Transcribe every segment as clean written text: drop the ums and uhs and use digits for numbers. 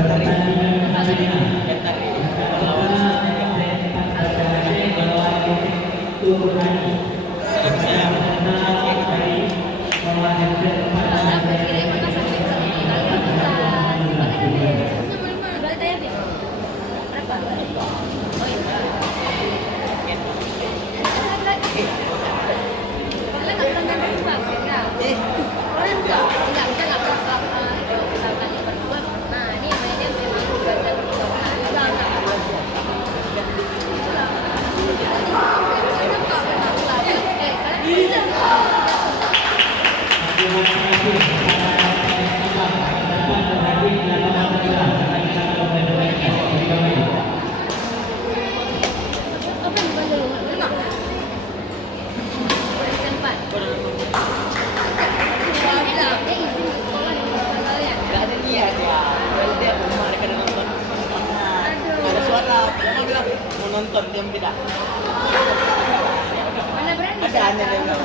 tari. Nonton dia tidak Mana berani? ada aneh dia bilang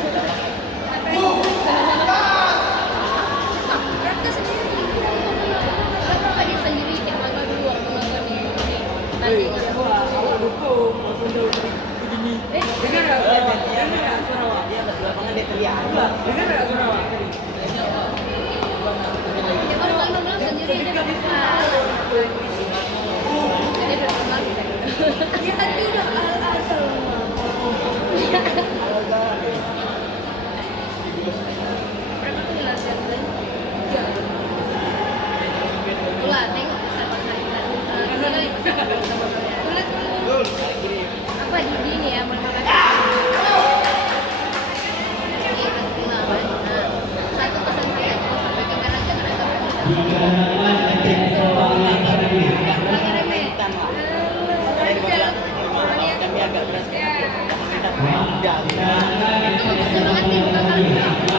Raka sendiri. Kenapa dia sendiri yang makan dulu waktu makan ini? Tandingan. dengar nggak suara wak dia pas lapangan dia teriak dengar nggak suara wak Dia baru bilang sendiri dia makan. Dia udah kenal kita. Ya tidak al-asal. Berapa tuh nasihat tuh? Ya. Pula tengok sahabat kita. Apa di sini ya? Satu pesan saya kalau sampai ke kanan jangan anggap kami agak keras kita